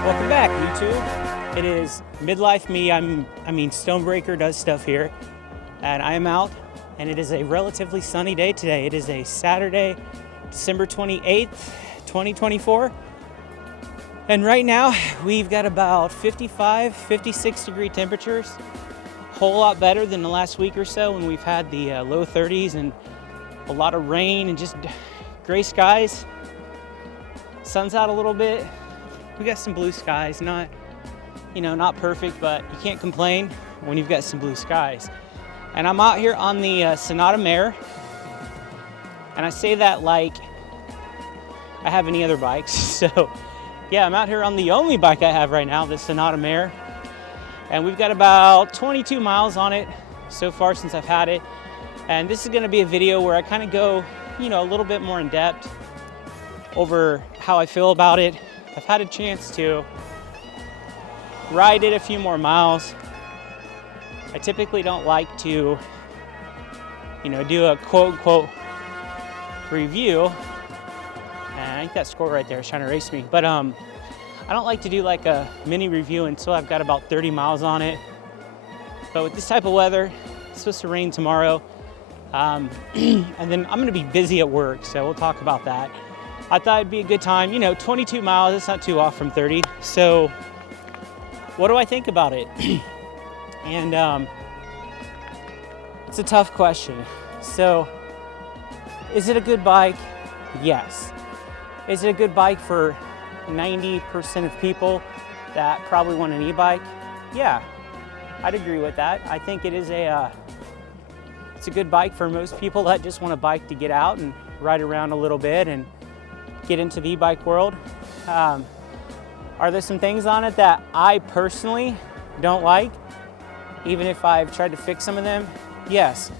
Welcome back, YouTube. It is midlife me. I mean, Stonebraker does stuff here, and I am out, and it is a relatively sunny day today. It is a Saturday, December 28th, 2024. And right now, we've got about 55, 56 degree temperatures. Whole lot better than the last week or so when we've had the low 30s and a lot of rain and just gray skies. Sun's out a little bit. We got some blue skies, not perfect, but you can't complain when you've got some blue skies. And I'm out here on the Senada Mayor, and I say that like I have any other bikes. So yeah, I'm out here on the only bike I have right now, the Senada Mayor, and we've got about 22 miles on it so far since I've had it. And this is going to be a video where I kind of go, a little bit more in depth over how I feel about it. I've had a chance to ride it a few more miles. I typically don't like to, do a quote-unquote review. And I think that squirrel right there is trying to race me. But I don't like to do like a mini review until I've got about 30 miles on it. But with this type of weather, it's supposed to rain tomorrow. And then I'm gonna be busy at work, so we'll talk about that. I thought it'd be a good time, 22 miles, it's not too off from 30. So what do I think about it? And it's a tough question. So is it a good bike? Yes. Is it a good bike for 90% of people that probably want an e-bike? Yeah, I'd agree with that. I think it is it's a good bike for most people that just want a bike to get out and ride around a little bit and get into the e-bike world. Are there some things on it that I personally don't like, even if I've tried to fix some of them? Yes.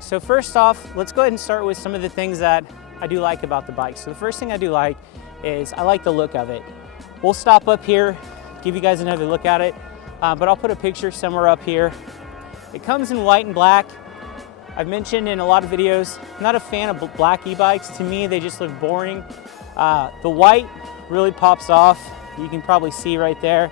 So first off, let's go ahead and start with some of the things that I do like about the bike. So the first thing I do like is I like the look of it. We'll stop up here, give you guys another look at it, but I'll put a picture somewhere up here. It comes in white and black. I've mentioned in a lot of videos, I'm not a fan of black e-bikes. To me, they just look boring. The white really pops off. You can probably see right there.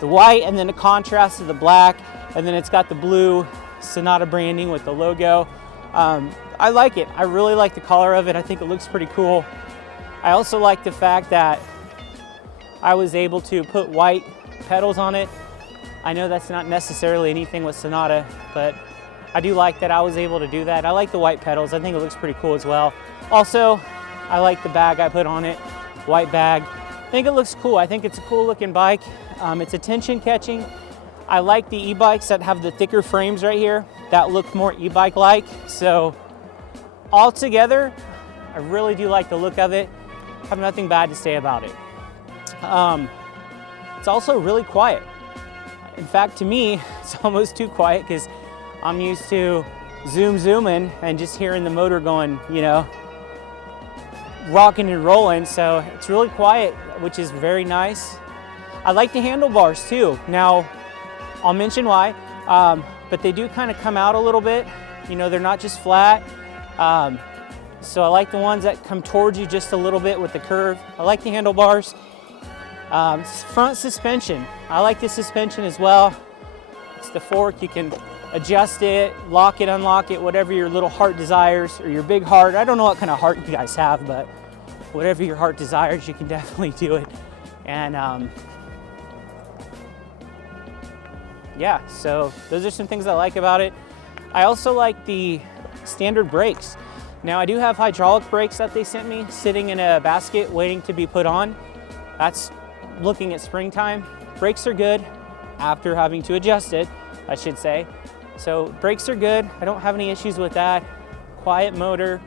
The white and then the contrast to the black, and then it's got the blue Senada branding with the logo. I like it. I really like the color of it. I think it looks pretty cool. I also like the fact that I was able to put white pedals on it. I know that's not necessarily anything with Senada, but I do like that I was able to do that. I like the white pedals. I think it looks pretty cool as well. Also, I like the bag I put on it, white bag. I think it looks cool. I think it's a cool looking bike. It's attention catching. I like the e-bikes that have the thicker frames right here that look more e-bike like. So altogether, I really do like the look of it. I have nothing bad to say about it. It's also really quiet. In fact, to me, it's almost too quiet because I'm used to zooming and just hearing the motor going, rocking and rolling. So it's really quiet, which is very nice. I like the handlebars too. Now, I'll mention why, but they do kind of come out a little bit. They're not just flat. So I like the ones that come towards you just a little bit with the curve. I like the handlebars. Front suspension. I like the suspension as well. It's the fork. You can adjust it, lock it, unlock it, whatever your little heart desires, or your big heart. I don't know what kind of heart you guys have, but whatever your heart desires, you can definitely do it. And yeah, so those are some things I like about it. I also like the standard brakes. Now, I do have hydraulic brakes that they sent me sitting in a basket waiting to be put on. That's looking at springtime. Brakes are good after having to adjust it, I should say. So brakes are good. I don't have any issues with that. Quiet motor.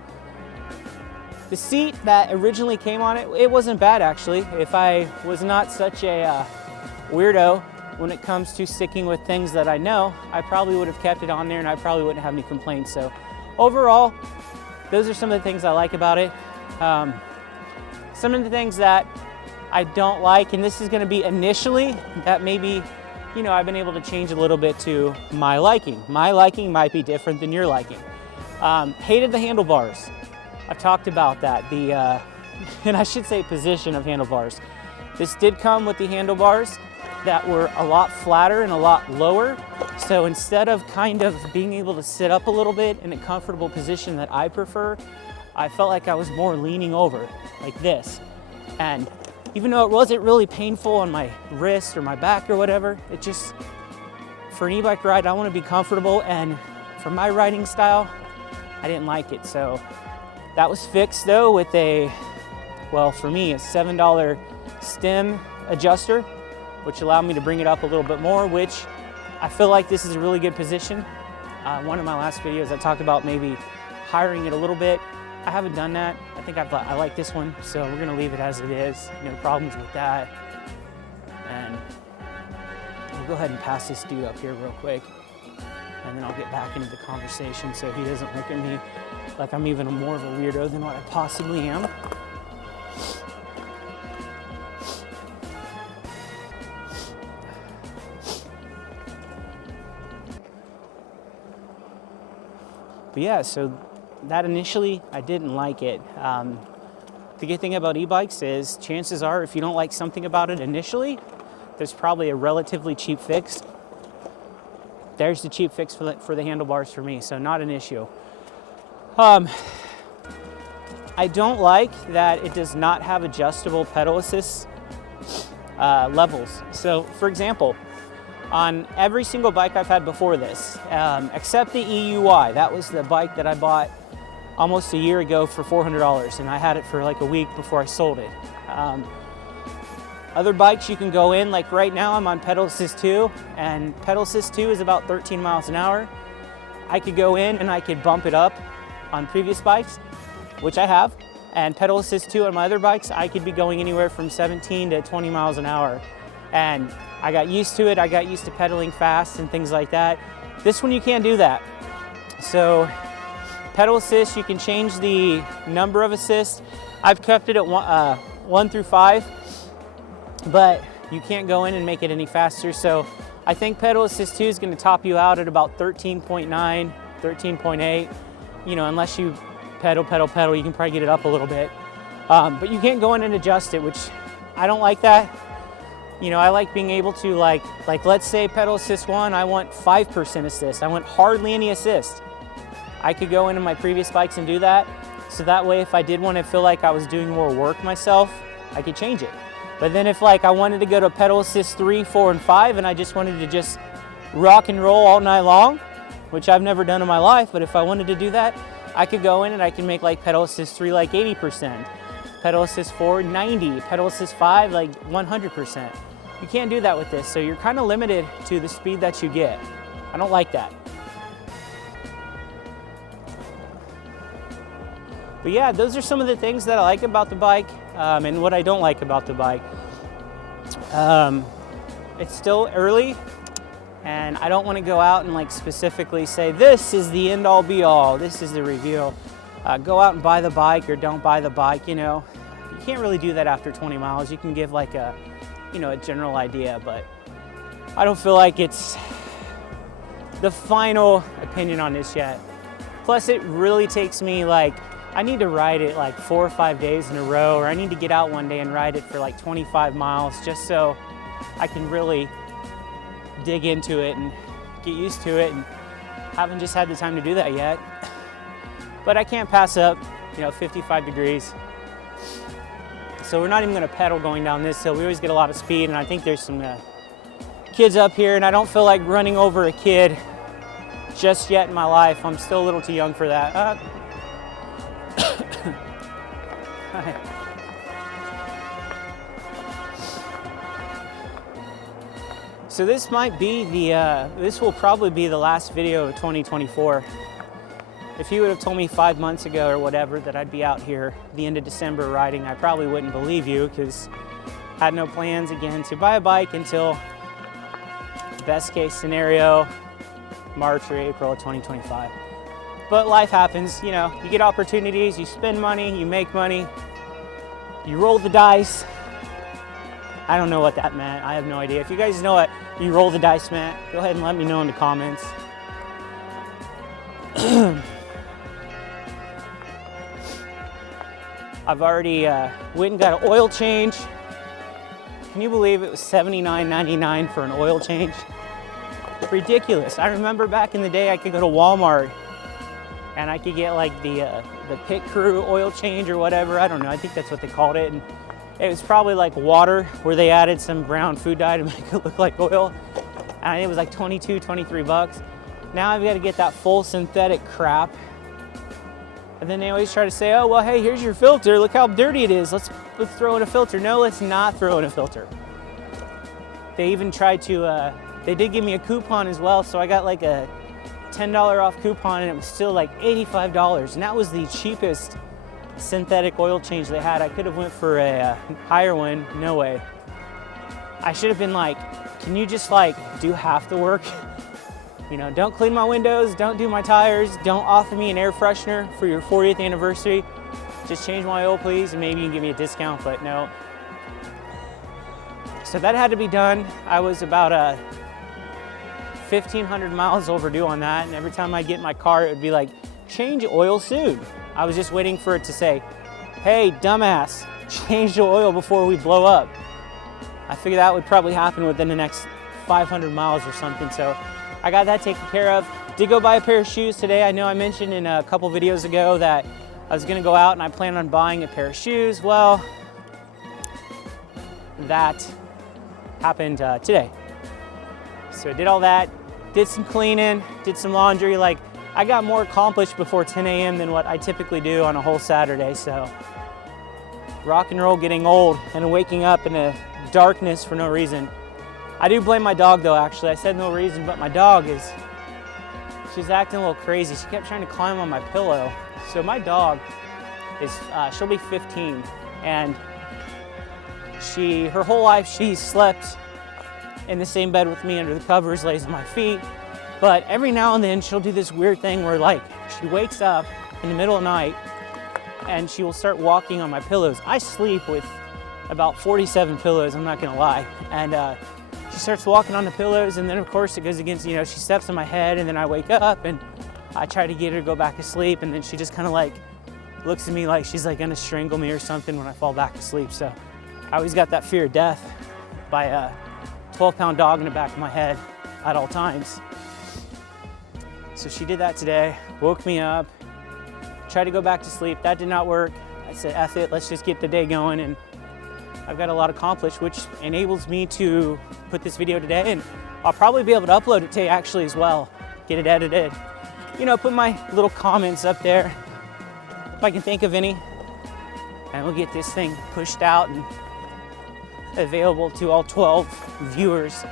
The seat that originally came on it, it wasn't bad actually. If I was not such a weirdo when it comes to sticking with things that I know, I probably would have kept it on there and I probably wouldn't have any complaints. So overall, those are some of the things I like about it. Some of the things that I don't like, and this is going to be initially, that maybe, I've been able to change a little bit to my liking. My liking might be different than your liking. Hated the handlebars. I've talked about that. And I should say position of handlebars. This did come with the handlebars that were a lot flatter and a lot lower. So instead of kind of being able to sit up a little bit in a comfortable position that I prefer, I felt like I was more leaning over like this. And even though it wasn't really painful on my wrist or my back or whatever, it just, for an e-bike ride, I want to be comfortable, and for my riding style, I didn't like it. So that was fixed though with a, well, for me, a $7 stem adjuster, which allowed me to bring it up a little bit more, which I feel like this is a really good position. One of my last videos I talked about maybe hiring it a little bit. I haven't done that. I think I like this one, so we're gonna leave it as it is. No problems with that. And we'll go ahead and pass this dude up here real quick, and then I'll get back into the conversation so he doesn't look at me like I'm even more of a weirdo than what I possibly am. But yeah, so that initially, I didn't like it. The good thing about e-bikes is chances are if you don't like something about it initially, there's probably a relatively cheap fix. There's the cheap fix for the handlebars for me, so not an issue. I don't like that it does not have adjustable pedal assist levels. So for example, on every single bike I've had before this, except the EUI, that was the bike that I bought almost a year ago for $400, and I had it for like a week before I sold it. Other bikes you can go in, like right now I'm on pedal assist 2, and pedal assist 2 is about 13 miles an hour. I could go in and I could bump it up on previous bikes, which I have, and pedal assist 2 on my other bikes, I could be going anywhere from 17 to 20 miles an hour. And I got used to it, I got used to pedaling fast and things like that. This one you can't do that. So pedal assist, you can change the number of assists. I've kept it at 1 through 5, but you can't go in and make it any faster. So I think pedal assist 2 is going to top you out at about 13.9, 13.8. You know, unless you pedal, you can probably get it up a little bit. But you can't go in and adjust it, which I don't like that. You know, I like being able to like let's say pedal assist 1, I want 5% assist. I want hardly any assist. I could go into my previous bikes and do that. So that way, if I did want to feel like I was doing more work myself, I could change it. But then if like I wanted to go to pedal assist 3, 4, and 5, and I just wanted to just rock and roll all night long, which I've never done in my life, but if I wanted to do that, I could go in and I can make like pedal assist 3 like 80%, pedal assist 4 90, pedal assist 5 like 100%. You can't do that with this, so you're kind of limited to the speed that you get. I don't like that. But yeah, those are some of the things that I like about the bike, and what I don't like about the bike. It's still early, and I don't want to go out and like specifically say this is the end all be all, this is the review. Go out and buy the bike or don't buy the bike, you know. You can't really do that after 20 miles. You can give like a, you know, a general idea, but I don't feel like it's the final opinion on this yet. Plus it really takes me like, I need to ride it like 4 or 5 days in a row, or I need to get out one day and ride it for like 25 miles just so I can really dig into it and get used to it, and haven't just had the time to do that yet. But I can't pass up, you know, 55 degrees. So we're not even gonna pedal going down this hill. We always get a lot of speed, and I think there's some kids up here, and I don't feel like running over a kid just yet in my life. I'm still a little too young for that. So this might be the, this will probably be the last video of 2024. If you would have told me 5 months ago or whatever that I'd be out here the end of December riding, I probably wouldn't believe you, because I had no plans again to buy a bike until best case scenario, March or April of 2025. But life happens, you know, you get opportunities, you spend money, you make money, you roll the dice. I don't know what that meant. I have no idea. If you guys know what you roll the dice meant, go ahead and let me know in the comments. I've already went and got an oil change. Can you believe it was $79.99 for an oil change? Ridiculous. I remember back in the day I could go to Walmart and I could get like the pit crew oil change or whatever. I don't know, I think that's what they called it. And it was probably like water where they added some brown food dye to make it look like oil. And it was like 22, 23 bucks. Now I've got to get that full synthetic crap. And then they always try to say, oh, well, hey, here's your filter. Look how dirty it is. Let's throw in a filter. No, let's not throw in a filter. They even tried to, they did give me a coupon as well. So I got like a $10 off coupon and it was still like $85. And that was the cheapest synthetic oil change they had. I could have went for a higher one. No way. I should have been like, can you just like do half the work? You know, don't clean my windows, don't do my tires, don't offer me an air freshener for your 40th anniversary. Just change my oil, please, and maybe you can give me a discount, but no. So that had to be done. I was about 1,500 miles overdue on that, and every time I get in my car, it would be like, change oil soon. I was just waiting for it to say, hey, dumbass, change the oil before we blow up. I figured that would probably happen within the next 500 miles or something, so I got that taken care of. Did go buy a pair of shoes today. I know I mentioned in a couple videos ago that I was gonna go out and I planned on buying a pair of shoes. Well, that happened today. So I did all that, did some cleaning, did some laundry. Like, I got more accomplished before 10 a.m. than what I typically do on a whole Saturday, so. Rock and roll getting old and waking up in a darkness for no reason. I do blame my dog though, actually. I said no reason, but my dog she's acting a little crazy. She kept trying to climb on my pillow. So my dog is, she'll be 15, and her whole life she slept in the same bed with me under the covers, lays at my feet. But every now and then she'll do this weird thing where like she wakes up in the middle of the night and she will start walking on my pillows. I sleep with about 47 pillows, I'm not gonna lie. And she starts walking on the pillows, and then of course it goes against, you know, she steps on my head, and then I wake up and I try to get her to go back to sleep, and then she just kind of like looks at me like she's like gonna strangle me or something when I fall back to sleep. So I always got that fear of death by a 12-pound dog in the back of my head at all times. So she did that today, woke me up, tried to go back to sleep. That did not work. I said, F it, let's just get the day going. And I've got a lot accomplished, which enables me to put this video today, and I'll probably be able to upload it today actually as well, get it edited. You know, put my little comments up there, if I can think of any, and we'll get this thing pushed out and available to all 12 viewers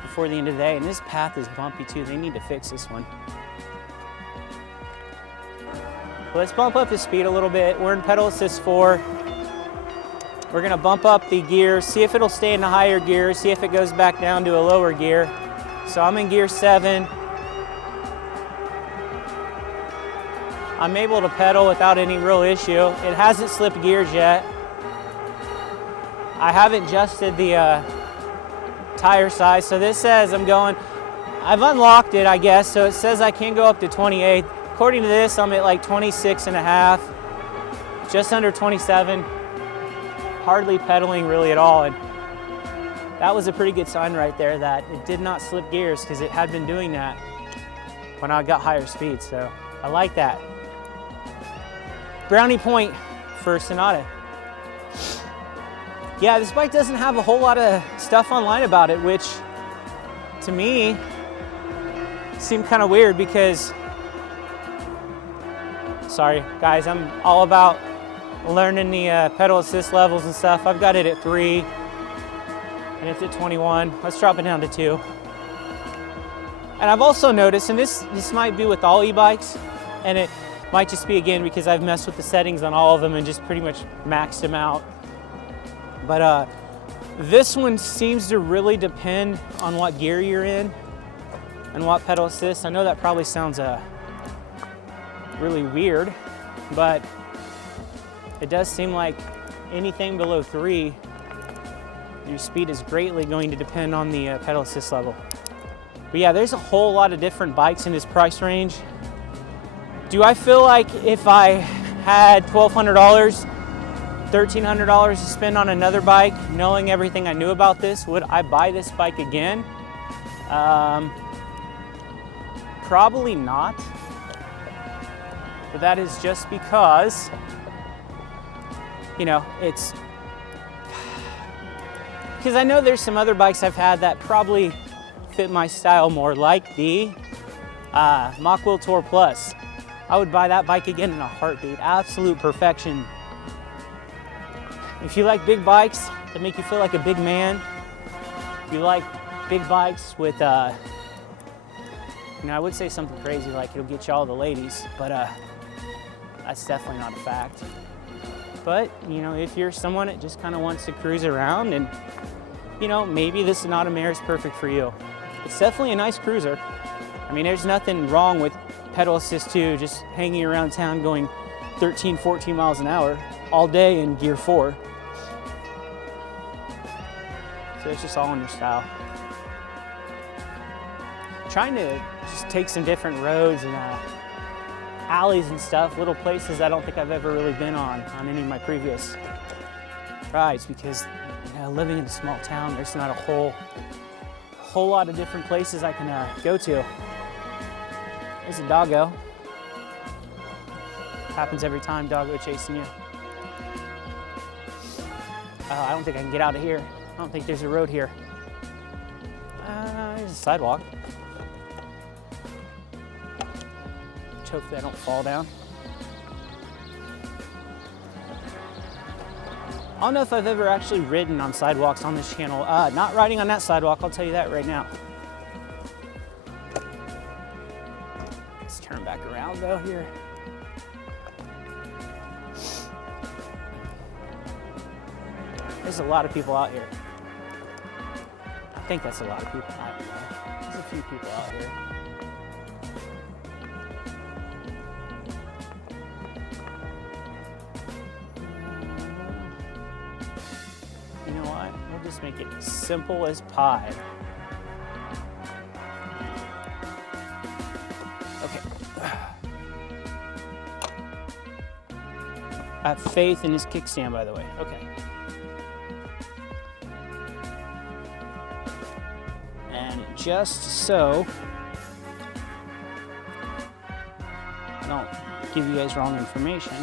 before the end of the day. And this path is bumpy too, they need to fix this one. Let's bump up the speed a little bit. We're in pedal assist 4. We're gonna bump up the gear, see if it'll stay in the higher gear, see if it goes back down to a lower gear. So I'm in gear 7. I'm able to pedal without any real issue. It hasn't slipped gears yet. I haven't adjusted the tire size. So this says I've unlocked it, I guess, so it says I can go up to 28. According to this, I'm at like 26.5, just under 27. Hardly pedaling really at all, and that was a pretty good sign right there that it did not slip gears, because it had been doing that when I got higher speed. So I like that. Brownie point for Senada. Yeah, this bike doesn't have a whole lot of stuff online about it, which to me seemed kind of weird because, sorry guys, I'm all about learning the pedal assist levels and stuff. I've got it at 3 and it's at 21. Let's drop it down to 2. And I've also noticed, and this might be with all e-bikes, and it might just be again because I've messed with the settings on all of them and just pretty much maxed them out. But this one seems to really depend on what gear you're in and what pedal assist. I know that probably sounds really weird, but it does seem like anything below 3, your speed is greatly going to depend on the pedal assist level. But yeah, there's a whole lot of different bikes in this price range. Do I feel like if I had $1,200 $1,300 to spend on another bike, knowing everything I knew about this, would I buy this bike again? Probably not. But that is just because, you know, it's, because I know there's some other bikes I've had that probably fit my style more, like the Mach Wheel Tour Plus. I would buy that bike again in a heartbeat. Absolute perfection. If you like big bikes that make you feel like a big man, if you like big bikes with, you know, I would say something crazy like it'll get you all the ladies, but that's definitely not a fact. But, you know, if you're someone that just kind of wants to cruise around and, you know, maybe the Senada Mayor is perfect for you. It's definitely a nice cruiser. I mean, there's nothing wrong with pedal assist 2, just hanging around town going 13, 14 miles an hour all day in gear 4. So it's just all in your style. Trying to just take some different roads and alleys and stuff, little places I don't think I've ever really been on any of my previous rides, because, you know, living in a small town, there's not a whole lot of different places I can go to. There's a doggo. Happens every time, doggo chasing you. I don't think I can get out of here. I don't think there's a road here. There's a sidewalk. Hopefully I don't fall down. I don't know if I've ever actually ridden on sidewalks on this channel. Not riding on that sidewalk, I'll tell you that right now. Let's turn back around though here. There's a lot of people out here. I think that's a lot of people. I don't know. There's a few people out here. You know what? We'll just make it as simple as pie. Okay. I have faith in his kickstand, by the way. Okay. And just so I don't give you guys wrong information,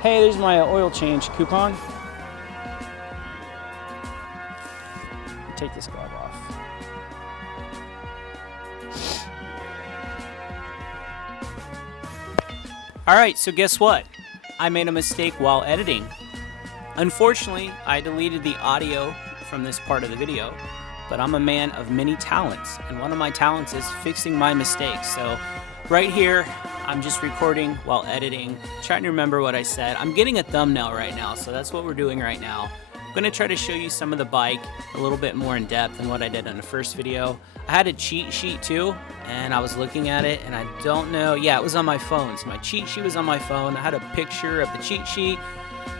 hey, there's my oil change coupon. Take this glove off. All right, so guess what? I made a mistake while editing. Unfortunately, I deleted the audio from this part of the video, but I'm a man of many talents, and one of my talents is fixing my mistakes. So right here, I'm just recording while editing, trying to remember what I said. I'm getting a thumbnail right now, so that's what we're doing right now. I'm gonna try to show you some of the bike a little bit more in depth than what I did in the first video. I had a cheat sheet too, and I was looking at it, and I don't know, yeah, it was on my phone. So my cheat sheet was on my phone. I had a picture of the cheat sheet.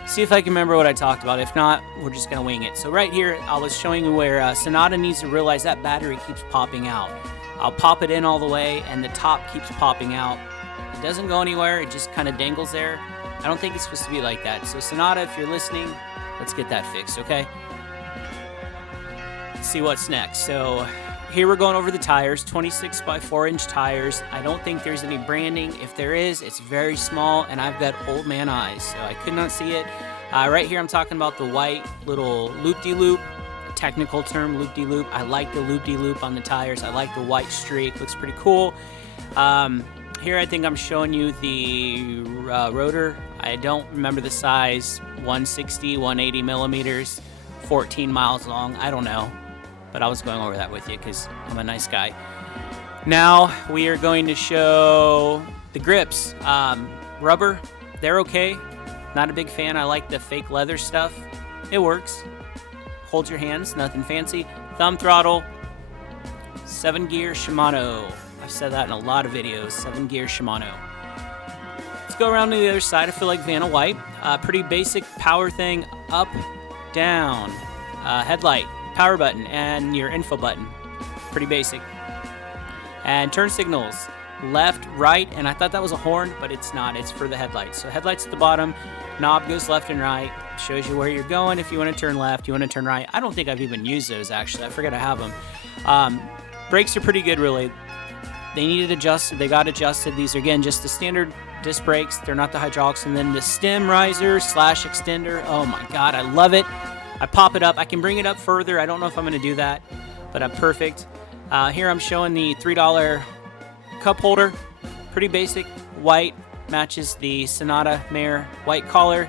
See if I can remember what I talked about. If not, we're just gonna wing it. So right here, I was showing you where Senada needs to realize that battery keeps popping out. I'll pop it in all the way, and the top keeps popping out. It doesn't go anywhere, it just kind of dangles there. I don't think it's supposed to be like that. So Senada, if you're listening, let's get that fixed, okay? Let's see what's next. So here we're going over the tires, 26 by 4-inch tires. I don't think there's any branding. If there is, it's very small, and I've got old man eyes, so I could not see it. Right here, I'm talking about the white little loop-de-loop, technical term, loop-de-loop. I like the loop-de-loop on the tires. I like the white streak, looks pretty cool. Here I think I'm showing you the rotor. I don't remember the size, 160, 180 millimeters, 14 miles long, I don't know. But I was going over that with you because I'm a nice guy. Now we are going to show the grips. Rubber, they're okay. Not a big fan, I like the fake leather stuff. It works. Hold your hands, nothing fancy. Thumb throttle, 7-gear Shimano. I've said that in a lot of videos, 7-gear Shimano. Let's go around to the other side. I feel like Vanna White. Pretty basic power thing, up, down. Headlight, power button, and your info button. Pretty basic. And turn signals. left, right, and I thought that was a horn, but it's not. It's for the headlights. So headlights at the bottom, knob goes left and right, shows you where you're going. If you want to turn left, you want to turn right. I don't think I've even used those, actually. I forget I have them. Brakes are pretty good, really. They needed adjusted. They got adjusted. These are, again, just the standard disc brakes. They're not the hydraulics. And then the stem riser / extender. Oh my God, I love it. I pop it up. I can bring it up further. I don't know if I'm going to do that, but I'm perfect. Here I'm showing the $3 cup holder. Pretty basic, white, matches the Senada Mayor white collar.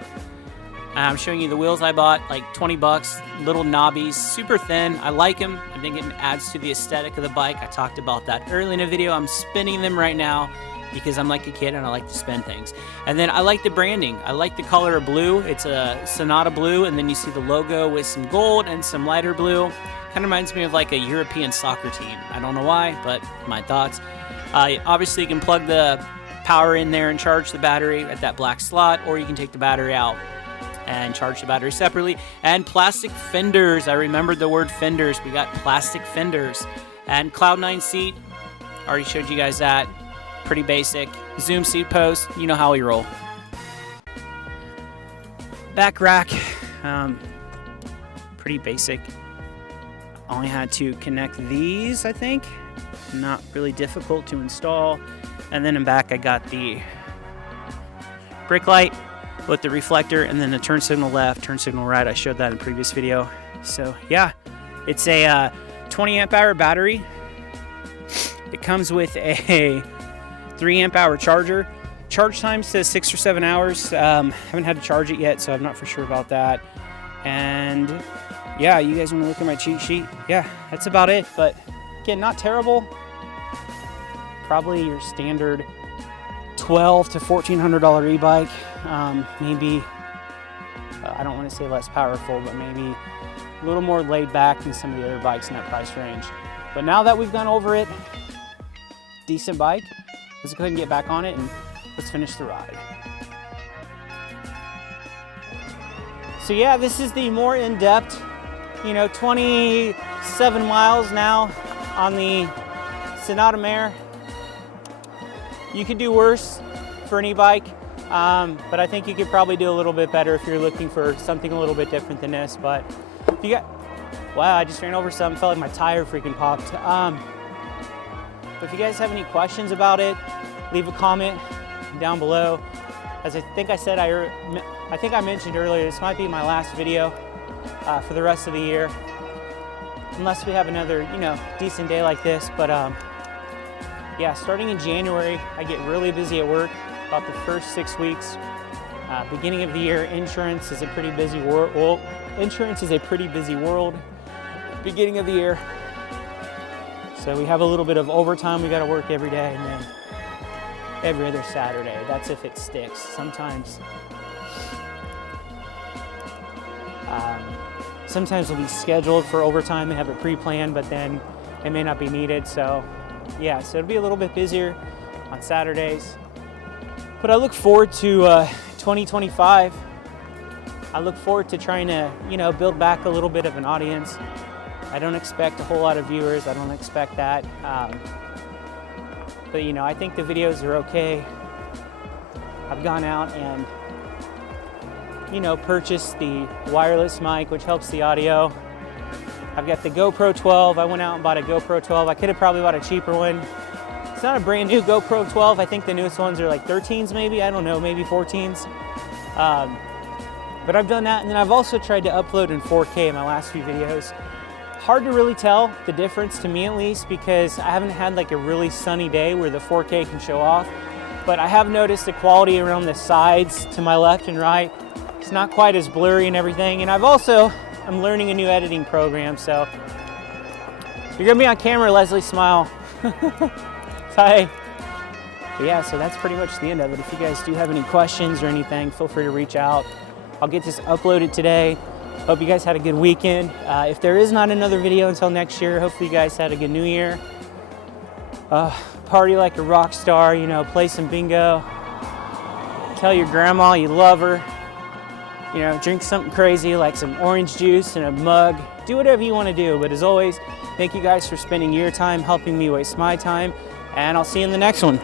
I'm showing you the wheels I bought, like 20 bucks, little knobbies, super thin. I like them. I think it adds to the aesthetic of the bike. I talked about that early in the video. I'm spinning them right now because I'm like a kid and I like to spin things. And then I like the branding. I like the color of blue. It's a Senada blue, and then you see the logo with some gold and some lighter blue. Kind of reminds me of like a European soccer team. I don't know why, but my thoughts. Obviously, you can plug the power in there and charge the battery at that black slot, or you can take the battery out and charge the battery separately. And plastic fenders. I remembered the word fenders. We got plastic fenders. And Cloud9 seat. Already showed you guys that. Pretty basic. Zoom seat post. You know how we roll. Back rack. Pretty basic. Only had to connect these, I think. Not really difficult to install. And then in back I got the brake light with the reflector, and then the turn signal left, turn signal right. I showed that in the previous video. So yeah, it's a 20 amp hour battery. It comes with a 3 amp hour charger. Charge time says 6 or 7 hours. Haven't had to charge it yet, so I'm not for sure about that. And yeah, you guys want to look at my cheat sheet? Yeah, that's about it. But again, not terrible. Probably your standard $1,200 to $1,400 e-bike. Maybe, I don't want to say less powerful, but maybe a little more laid back than some of the other bikes in that price range. But now that we've gone over it, decent bike. Let's go ahead and get back on it and let's finish the ride. So yeah, this is the more in-depth, 27 miles now on the Senada Mayor. You could do worse for an e-bike, but I think you could probably do a little bit better if you're looking for something a little bit different than this. But if you got, wow, I just ran over something, felt like my tire freaking popped. If you guys have any questions about it, leave a comment down below. As I think I said, I think I mentioned earlier, this might be my last video for the rest of the year, unless we have another, decent day like this. But yeah, starting in January, I get really busy at work. About the first 6 weeks, beginning of the year, insurance is a pretty busy world. Well, insurance is a pretty busy world. Beginning of the year, so we have a little bit of overtime. We got to work every day, and then every other Saturday. That's if it sticks. Sometimes we'll be scheduled for overtime and have it pre-planned, but then it may not be needed. So yeah, so it'll be a little bit busier on Saturdays. But I look forward to 2025. I look forward to trying to, build back a little bit of an audience. I don't expect a whole lot of viewers. I don't expect that. But I think the videos are okay. I've gone out and, purchased the wireless mic, which helps the audio. I've got the GoPro 12. I went out and bought a GoPro 12. I could have probably bought a cheaper one. It's not a brand new GoPro 12. I think the newest ones are like 13s maybe. I don't know, maybe 14s. But I've done that, and then I've also tried to upload in 4K in my last few videos. Hard to really tell the difference, to me at least, because I haven't had like a really sunny day where the 4K can show off. But I have noticed the quality around the sides to my left and right. It's not quite as blurry and everything. And I'm learning a new editing program, so you're gonna be on camera, Leslie, smile. Hi. But yeah, so that's pretty much the end of it. If you guys do have any questions or anything, feel free to reach out. I'll get this uploaded today. Hope you guys had a good weekend. If there is not another video until next year, hopefully you guys had a good new year. Party like a rock star, play some bingo. Tell your grandma you love her. Drink something crazy like some orange juice in a mug. Do whatever you want to do. But as always, thank you guys for spending your time helping me waste my time. and I'll see you in the next one.